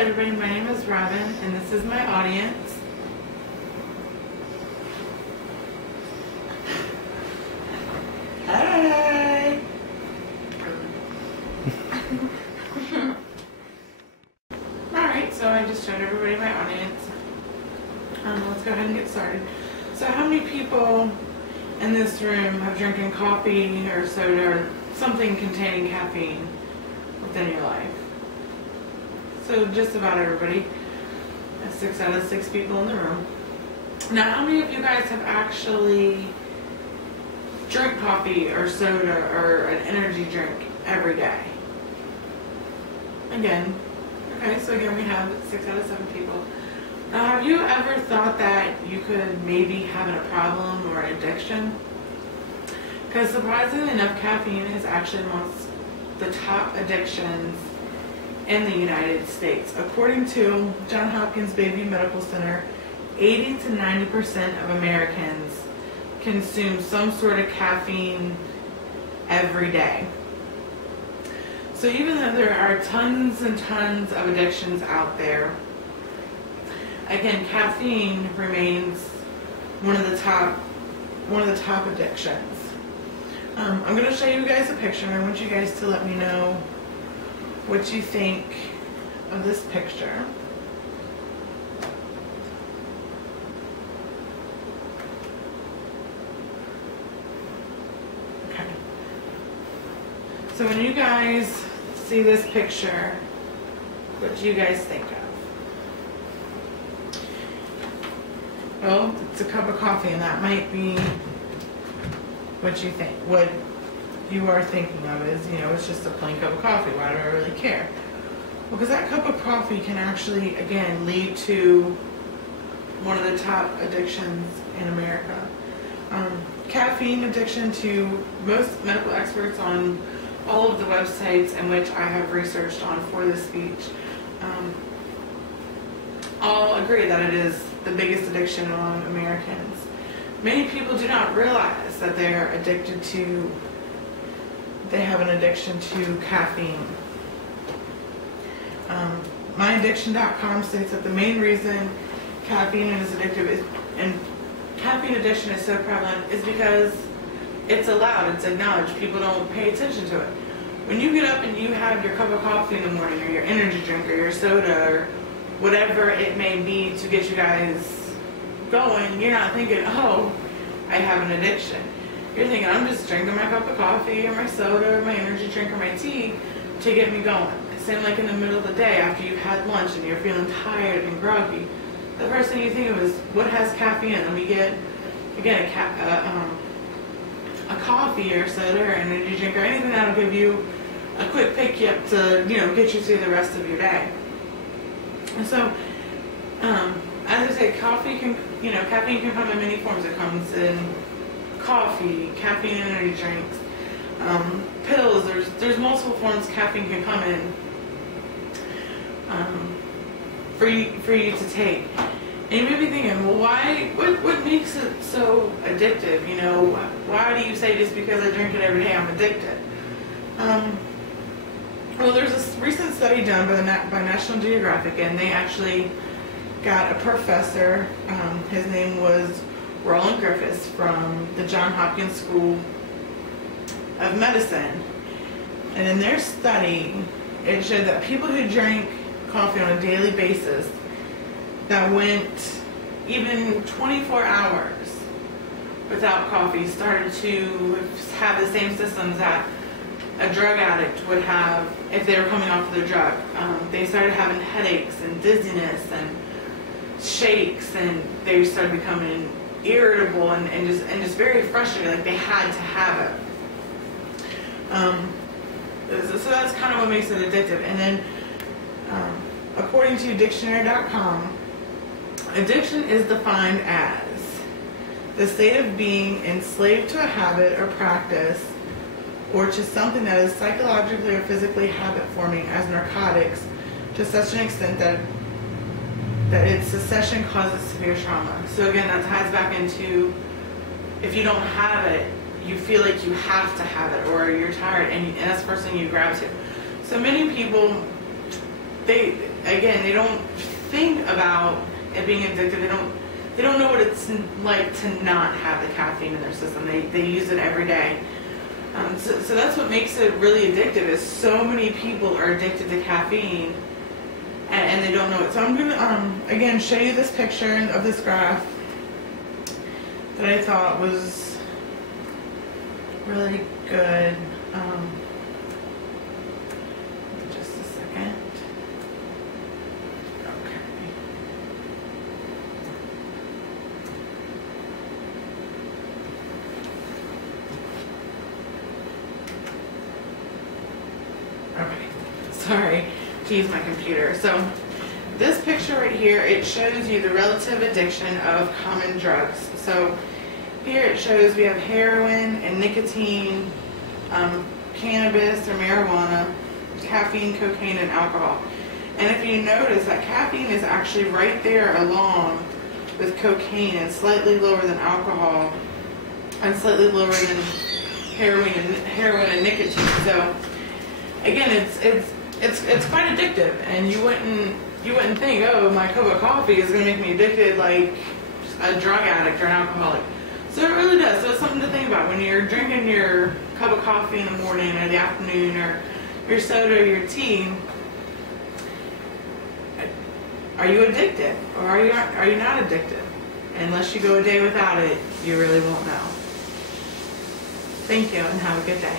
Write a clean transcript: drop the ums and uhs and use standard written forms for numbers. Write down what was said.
everybody, my name is Robin and this is my audience. Hi! Alright, so I just showed everybody my audience. Let's go ahead and get started. So how many people in this room have drinking coffee or soda or something containing caffeine within your life? So just about everybody. That's 6 out of 6 people in the room. Now, how many of you guys have actually drank coffee or soda or an energy drink every day? Again. Okay, so again we have 6 out of 7 people. Now, have you ever thought that you could maybe have a problem or an addiction? Because surprisingly enough, caffeine is actually amongst the top addictions in the United States. According to Johns Hopkins Baby Medical Center, 80 to 90% of Americans consume some sort of caffeine every day. So even though there are tons and tons of addictions out there, again, caffeine remains one of the top addictions. I'm going to show you guys a picture, and I want you guys to let me know what you think of this picture. Okay. So when you guys see this picture, what do you guys think of? Well, it's a cup of coffee, and that might be what you think. What you are thinking of is, it's just a plain cup of coffee. Why do I really care? Well, because that cup of coffee can actually, again, lead to one of the top addictions in America. Caffeine addiction, to most medical experts on all of the websites in which I have researched on for this speech, all agree that it is the biggest addiction among Americans. Many people do not realize that they have an addiction to caffeine. MyAddiction.com states that the main reason caffeine is addictive and caffeine addiction is so prevalent is because it's allowed, it's acknowledged. People don't pay attention to it. When you get up and you have your cup of coffee in the morning, or your energy drink, or your soda, or whatever it may be to get you guys going, you're not thinking, oh, I have an addiction. You're thinking, I'm just drinking my cup of coffee or my soda or my energy drink or my tea to get me going. Same like in the middle of the day after you've had lunch and you're feeling tired and groggy. The first thing you think of is, what has caffeine in it? Let me get, again, a coffee or soda or energy drink or anything that'll give you a quick pick you up to, get you through the rest of your day. And so, as I say, caffeine can come in many forms. It comes in coffee, caffeine and energy drinks, pills. There's multiple forms caffeine can come in for you to take. And you may be thinking, well, what makes it so addictive? Why do you say just because I drink it every day I'm addicted? Well, there's a recent study done by National Geographic, and they actually got a professor. His name was Roland Griffiths from the Johns Hopkins School of Medicine. And in their study, it showed that people who drank coffee on a daily basis that went even 24 hours without coffee started to have the same systems that a drug addict would have if they were coming off of their drug. They started having headaches and dizziness and shakes, and they started becoming irritable and just very frustrated, like they had to have it. So that's kind of what makes it addictive. And then according to dictionary.com, addiction is defined as the state of being enslaved to a habit or practice or to something that is psychologically or physically habit-forming as narcotics to such an extent that its cessation causes severe trauma. So again, that ties back into, if you don't have it, you feel like you have to have it, or you're tired, and that's the first thing you grab to. So many people, again, they don't think about it being addictive. They don't know what it's like to not have the caffeine in their system. They use it every day. So that's what makes it really addictive, is so many people are addicted to caffeine and they don't know it. So I'm going to, again, show you this picture of this graph that I thought was really good. Just a second. Okay. Okay, sorry to use my computer. So this picture right here, it shows you the relative addiction of common drugs. So here it shows we have heroin and nicotine, cannabis or marijuana, caffeine, cocaine, and alcohol. And if you notice that caffeine is actually right there along with cocaine and slightly lower than alcohol and slightly lower than heroin and nicotine. So again, it's quite addictive, and you wouldn't think, oh, my cup of coffee is going to make me addicted like a drug addict or an alcoholic. So it really does. So it's something to think about when you're drinking your cup of coffee in the morning or the afternoon, or your soda or your tea. Are you addicted, or are you not addicted? Unless you go a day without it, you really won't know. Thank you, and have a good day.